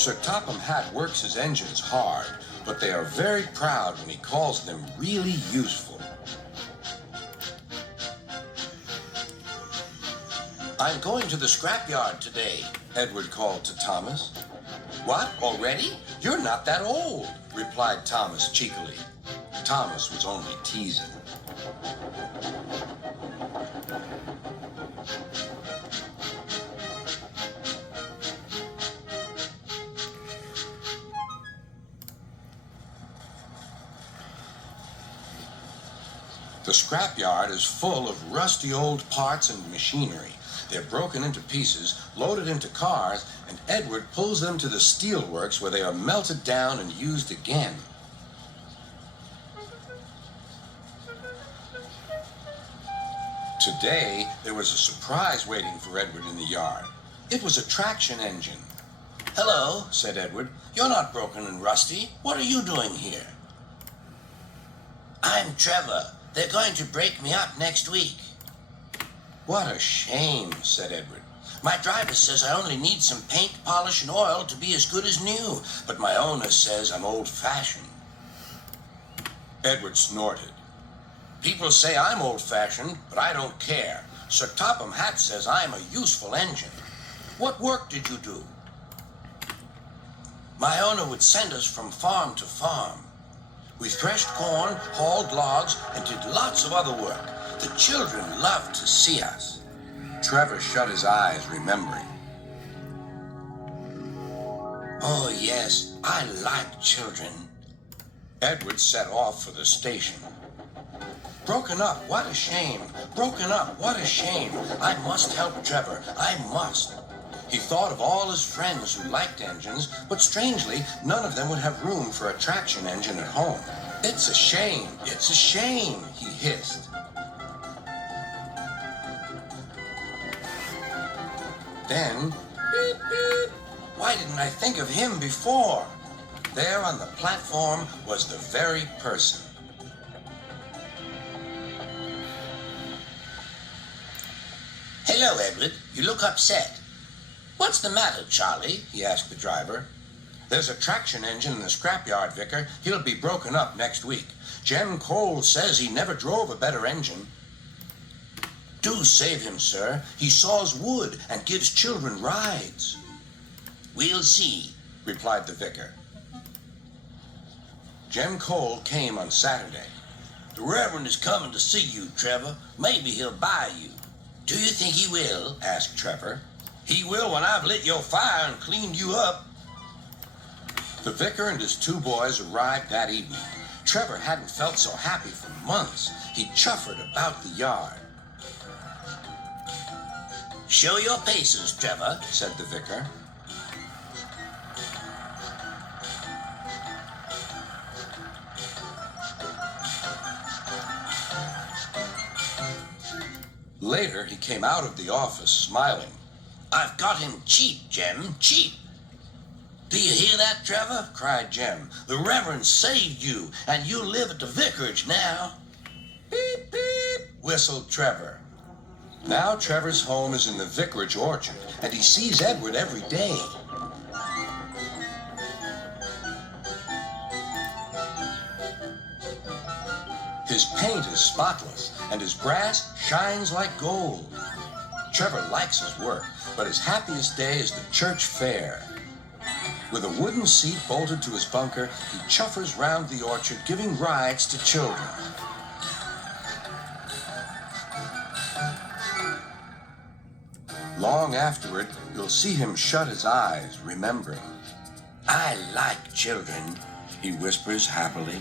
Sir Topham Hatt works his engines hard, but they are very proud when he calls them really useful. I'm going to the scrapyard today, Edward called to Thomas. What, already? You're not that old, replied Thomas cheekily. Thomas was only teasing. The scrapyard is full of rusty old parts and machinery. They're broken into pieces, loaded into cars, and Edward pulls them to the steelworks where they are melted down and used again. Today, there was a surprise waiting for Edward in the yard. It was a traction engine. Hello, said Edward. You're not broken and rusty. What are you doing here? I'm Trevor. They're going to break me up next week. What a shame, said Edward. My driver says I only need some paint, polish, and oil to be as good as new, but my owner says I'm old-fashioned. Edward snorted. People say I'm old-fashioned, but I don't care. Sir Topham Hatt says I'm a useful engine. What work did you do? My owner would send us from farm to farm. We threshed corn, hauled logs, and did lots of other work. The children loved to see us. Trevor shut his eyes, remembering. Oh, yes, I like children. Edward set off for the station. Broken up, what a shame. Broken up, what a shame. I must help Trevor, I must. He thought of all his friends who liked engines, but strangely, none of them would have room for a traction engine at home. It's a shame, he hissed. Then, beep, beep. Why didn't I think of him before? There on the platform was the very person. Hello, Edward. You look upset. What's the matter, Charlie? He asked the driver. There's a traction engine in the scrapyard, Vicar. He'll be broken up next week. Jem Cole says he never drove a better engine. Do save him, sir. He saws wood and gives children rides. We'll see, replied the vicar. Jem Cole came on Saturday. The Reverend is coming to see you, Trevor. Maybe he'll buy you. Do you think he will? Asked Trevor. He will when I've lit your fire and cleaned you up. The vicar and his two boys arrived that evening. Trevor hadn't felt so happy for months. He chuffered about the yard. Show your paces, Trevor, said the vicar. Later, he came out of the office smiling. I've got him cheap, Jem, cheap. Do you hear that, Trevor? Cried Jem. The Reverend saved you, and you live at the vicarage now. Beep, beep, whistled Trevor. Now Trevor's home is in the vicarage orchard, and he sees Edward every day. His paint is spotless, and his brass shines like gold. Trevor likes his work, but his happiest day is the church fair. With a wooden seat bolted to his bunker, he chuffers round the orchard, giving rides to children. Long afterward, you'll see him shut his eyes, remembering. I like children, he whispers happily.